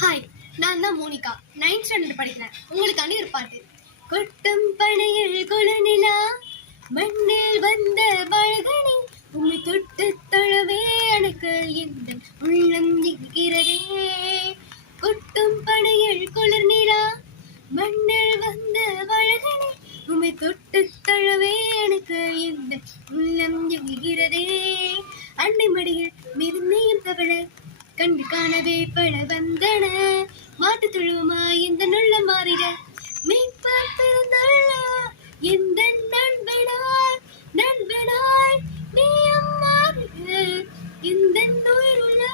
Hi, நான் தான் Monica. 9th standard படிக்கிறேன். உங்களுக்காண்டி ஒரு பாட்டு. கொட்டும் பனையில் குளநிலா, மண்ணில் வந்த மழகனே, உம்மை தொட்டு தொழவே எனக்கு இந்த உள்ளம் இருக்கிறதே. கொட்டும் பனையில் குளிர் நிலா, மண்ணில் வந்த மழகனே, உம்மை தொட்டு தொழவே எனக்கு இந்த உள்ளம் இருக்கிறதே. அண்டை மடியில் மிருந்தையும் தவள கண்டு காணவே பல வந்தன, மாட்டு தொழுவமா இந்த நுள்ள மாறிட மீட்ப பிறந்தள்ள இந்த நண்பனாய் நண்பனாய் நீ அம்மாறுக இந்த நுயிருள்ள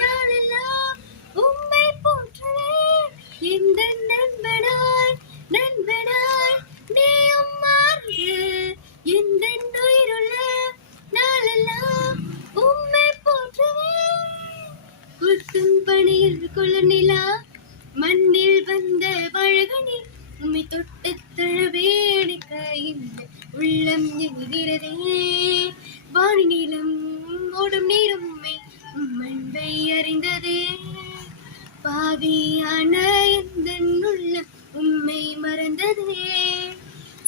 நாளெல்லாம் உம்மை போற்றுவேன். இந்த நண்பனாய் நண்பனாய் நீ அம்மாறுக இந்த நுயிருள்ள நாளெல்லாம் உம்மை போற்றுவேன். கொட்டும் பனையில் குளிர் நிலா, மண்ணில் வந்த மழகனே, உம்மை தொட்டு தொழவே எனக்கு இந்த உள்ளம் எங்கிறதே. வானி நீளம் ஓடும் நீரும் உம்மை அன்பை அறிந்ததே. பாவியான எந்த உள்ளம் உம்மை மறந்ததே.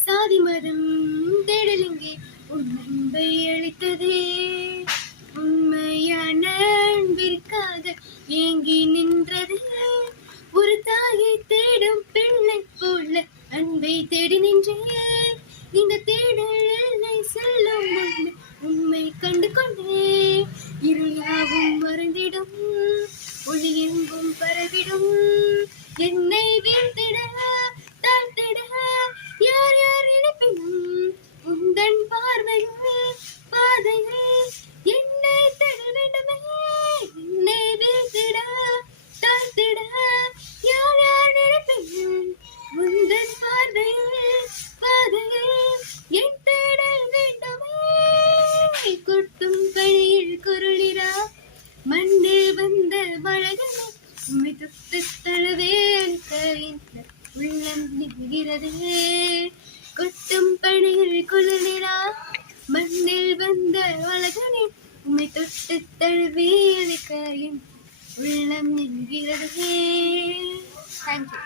சாதி மதம் தேடலிங்கே உன் அன்பை அளித்ததே. உண்மையான அன்பிற்காக ஏங்கி நின்றது. ஒரு தாயை தேடும் பிள்ளை போல அன்பை தேடி நின்றேன். இந்த தேடல் எல்லை செல்லும் முன்பு உண்மை கண்டு கொண்டேன். இருள் யாவும் மறந்திடும், ஒளி எங்கும் பரவிடும். என்னை வீழ்த்திட தாழ்த்திட யார் யார் நினைப்பினும் உந்தன் பார்வையில் பாதையில் என்னை தேட வேண்டுமே. என்னை வீழ்த்திட தாழ்த்திட யார் யார் நினைப்பினும் உந்தன் பார்வையில் பாதையில் என் தேடல் வேண்டுமே. கொட்டும் பணியில் குருளிரா, மண்ணில் வந்த மழகனே, உம்மை தொட்டு தழுவே எனக்கு இந்த உள்ளம் நிற்கிறதே. கொட்டும் பணியில் குளிரா, மண்ணில் வந்த மழகனே, உம்மை தொட்டு தழுவே எனக்கு என் உள்ளம் நிற்கிறதே. தேங்க்யூ.